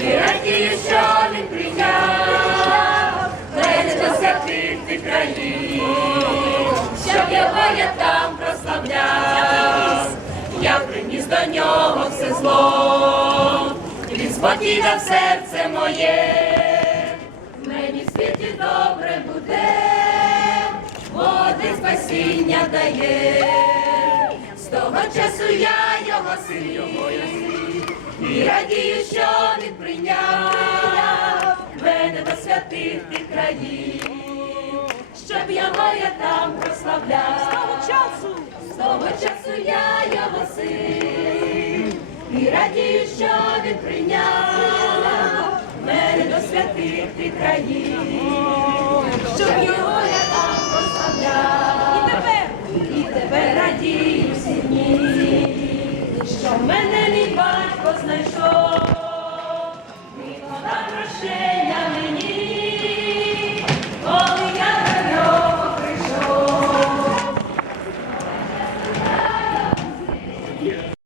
і раді, що він прийняв, близько святих країн, щоб його я там прославляв, я приніс до нього все зло, він спокійно серце моє, мені в світі добре буде, води спасіння дає. З того часу я його син, його я син, і радію, що святих тих країв, щоб я там прославляв. З того часу, з того часу я його син, і радію, що він прийняв мене до святих тих країв, щоб його я там прославляв. І тепер, і тепер радію всі дні, що мене мій батько знайшов.